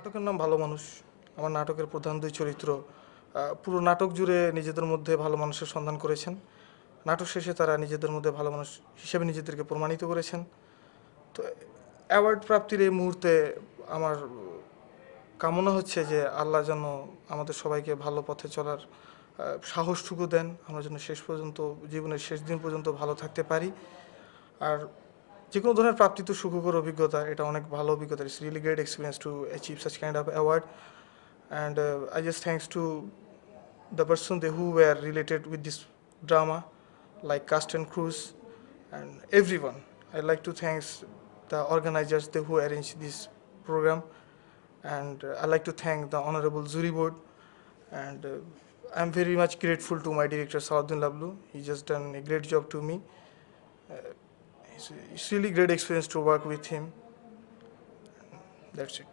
নাটকের নাম ভালো মানুষ। আমার নাটকের প্রধান দুই চরিত্র পুরো নাটক জুড়ে নিজেদের মধ্যে ভালো মানুষের সন্ধান করেছেন। নাটক শেষে তারা নিজেদের মধ্যে ভালো মানুষ হিসেবে নিজেদেরকে প্রমাণিত করেছেন। তো অ্যাওয়ার্ড প্রাপ্তির এই মুহূর্তে আমার কামনা হচ্ছে যে আল্লাহ যেন আমাদের সবাইকে ভালো পথে চলার সাহসটুকু দেন, আমরা যেন শেষ পর্যন্ত, জীবনের শেষ দিন পর্যন্ত ভালো থাকতে পারি। আর যে কোনো ধরনের প্রাপ্তি তো সুখকর অভিজ্ঞতা, এটা অনেক ভালো অভিজ্ঞতা। It's really great experience to achieve such kind of award. And I just thanks to the person they who were related with this drama, like cast and crews and everyone. I'd like to thanks the organizers they who arranged this program, and I'd like to thank the honorable jury board, and I'm very much grateful to my director Salahuddin Lablu. He just done a great job to me. It's really great experience to work with him. That's it.